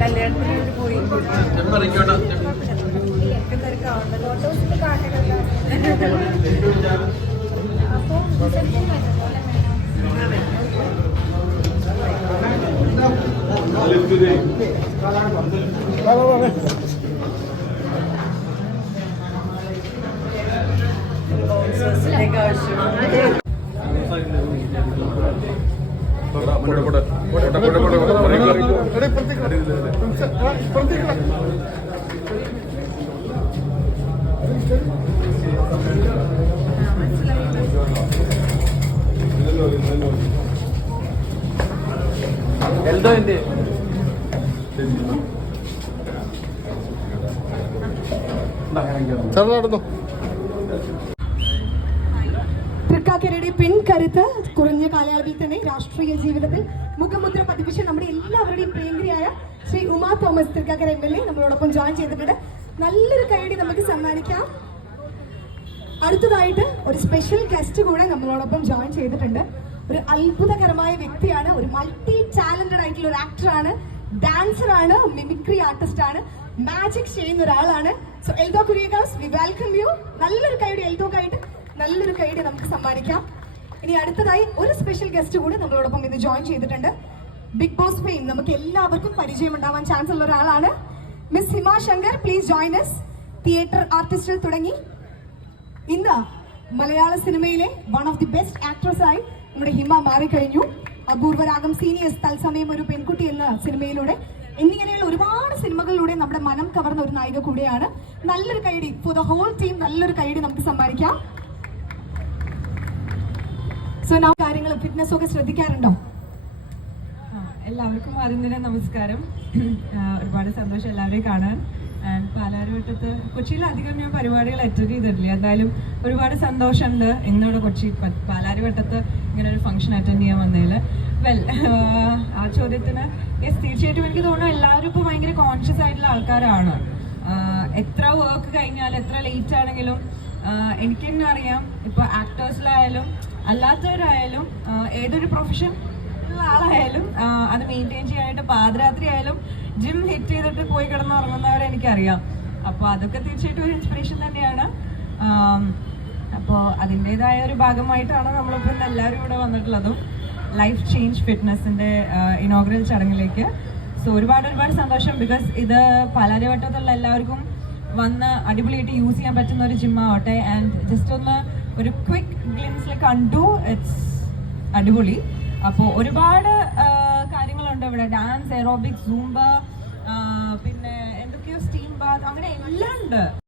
കല്യാണത്തിന് പോയി എൽദോന്റെ നടന്നു. തൃക്കാക്കരയുടെ പിൻകരുത്ത് കുറഞ്ഞ കാലയളവിൽ തന്നെ രാഷ്ട്രീയ ജീവിതത്തിൽ മുഖമുദ്ര പതിപ്പിച്ച നമ്മുടെ എല്ലാവരുടെയും പ്രിയങ്കരിയായ ശ്രീ ഉമാ തോമസ് തൃക്കാക്കര MLA നമ്മളോടൊപ്പം ജോയിൻ ചെയ്തിട്ടുണ്ട്. നല്ലൊരു കൈയടി നമുക്ക് സമ്മാനിക്കാം. അടുത്തതായിട്ട് ഒരു സ്പെഷ്യൽ ഗസ്റ്റ് കൂടെ നമ്മളോടൊപ്പം ജോയിൻ ചെയ്തിട്ടുണ്ട്. ഒരു അത്ഭുതകരമായ വ്യക്തിയാണ്, ഒരു മൾട്ടി ടാലന്റഡ് ആയിട്ടുള്ള ഒരു ആക്ടറാണ്, ഡാൻസറാണ്, മിമിക്രി ആർട്ടിസ്റ്റ് ആണ്, മാജിക് ചെയ്യുന്ന ഒരാളാണ്. So Eldho Kuriakose, we welcome you. നല്ലൊരു കൈയടി എൽദോക്കായിട്ട്, നല്ലൊരു കൈയടി നമുക്ക് സമ്മാനിക്കാം. ഇനി അടുത്തതായി ഒരു സ്പെഷ്യൽ ഗസ്റ്റ് കൂടി നമ്മളോടൊപ്പം ഇന്ന് ജോയിൻ ചെയ്തിട്ടുണ്ട്. ബിഗ് ബോസ് ഫെയിം നമുക്ക് എല്ലാവർക്കും പരിചയം ഉണ്ടാവാൻ ചാൻസ് ഉള്ള ഒരാളാണ് miss Hima Shankar. Please join us. Theatre ആർട്ടിസ്റ്റിൽ തുടങ്ങി ഇന്ന് മലയാള സിനിമയിലെ one of the best actress ആയി നമ്മുടെ ഹിമ മാറിക്കഴിഞ്ഞു. അപൂർവരാഗം, സീനിയേഴ്സ്, തത്സമയം ഒരു പെൺകുട്ടി എന്ന സിനിമയിലൂടെ എന്നിങ്ങനെയുള്ള ഒരുപാട് സിനിമകളിലൂടെ നമ്മുടെ മനം കവർന്ന ഒരു നായിക കൂടെയാണ്. നല്ലൊരു കൈയടി ഫോർ ദ ഹോൾ ടീം, നല്ലൊരു കൈയടി നമുക്ക് സമ്മാനിക്കാം. സോ നാ കാര്യങ്ങൾ ഫിറ്റ്നസ് ഒക്കെ ശ്രദ്ധിക്കാറുണ്ടോ? എല്ലാവർക്കും ആദ്യം തന്നെ നമസ്കാരം. ഒരുപാട് സന്തോഷം എല്ലാവരെയും കാണാൻ. ആൻഡ് പാലാരിവട്ടത്ത് കൊച്ചിയിൽ അധികം ഞാൻ പരിപാടികൾ അറ്റൻഡ് ചെയ്തിട്ടില്ല. എന്തായാലും ഒരുപാട് സന്തോഷമുണ്ട് ഇന്നിവിടെ കൊച്ചി പാലാരിവട്ടത്ത് ഇങ്ങനെ ഒരു ഫംഗ്ഷൻ അറ്റൻഡ് ചെയ്യാൻ വന്നതിൽ. വെൽ, ആ ചോദ്യത്തിന് യെസ്, തീർച്ചയായിട്ടും എനിക്ക് തോന്നുന്നു എല്ലാവരും ഇപ്പോൾ ഭയങ്കര കോൺഷ്യസ് ആയിട്ടുള്ള ആൾക്കാരാണ്. എത്ര വർക്ക് കഴിഞ്ഞാലും എത്ര ലേറ്റ് ആണെങ്കിലും എനിക്ക് തന്നെ അറിയാം, ഇപ്പോൾ ആക്ടേഴ്സിലായാലും അല്ലാത്തവരായാലും ഏതൊരു പ്രൊഫഷൻ ആളായാലും അത് മെയിൻറ്റെയിൻ ചെയ്യാനായിട്ട് പാതിരാത്രി ആയാലും ജിം ഹിറ്റ് ചെയ്തിട്ട് പോയി കിടന്നുറങ്ങുന്നവരെ എനിക്കറിയാം. അപ്പോൾ അതൊക്കെ തീർച്ചയായിട്ടും ഒരു ഇൻസ്പിറേഷൻ തന്നെയാണ്. അപ്പോൾ അതിൻ്റെതായ ഒരു ഭാഗമായിട്ടാണ് നമ്മളിപ്പോൾ ഇന്ന് എല്ലാവരും ഇവിടെ വന്നിട്ടുള്ളതും ലൈഫ് ചേഞ്ച് ഫിറ്റ്നസിൻ്റെ ഇനോഗ്രൽ ചടങ്ങിലേക്ക്. സോ ഒരുപാട് സന്തോഷം. ബിക്കോസ് ഇത് പാലാരിവട്ടത്തുള്ള എല്ലാവർക്കും വന്ന് അടിപൊളിയായിട്ട് യൂസ് ചെയ്യാൻ പറ്റുന്ന ഒരു ജിമ്മാവട്ടെ. ആൻഡ് ജസ്റ്റ് ഒന്ന് ഒരു ക്വിക്ക് ഗ്ലിംസിൽ കണ്ടു, ഇറ്റ്സ് അടിപൊളി. അപ്പോൾ ഒരുപാട് കാര്യങ്ങളുണ്ട് ഇവിടെ. ഡാൻസ്, എറോബിക്സ്, സൂംബ, പിന്നെ എന്തൊക്കെയോ സ്റ്റീം ബാത്ത്, അങ്ങനെ എല്ലാം ഉണ്ട്.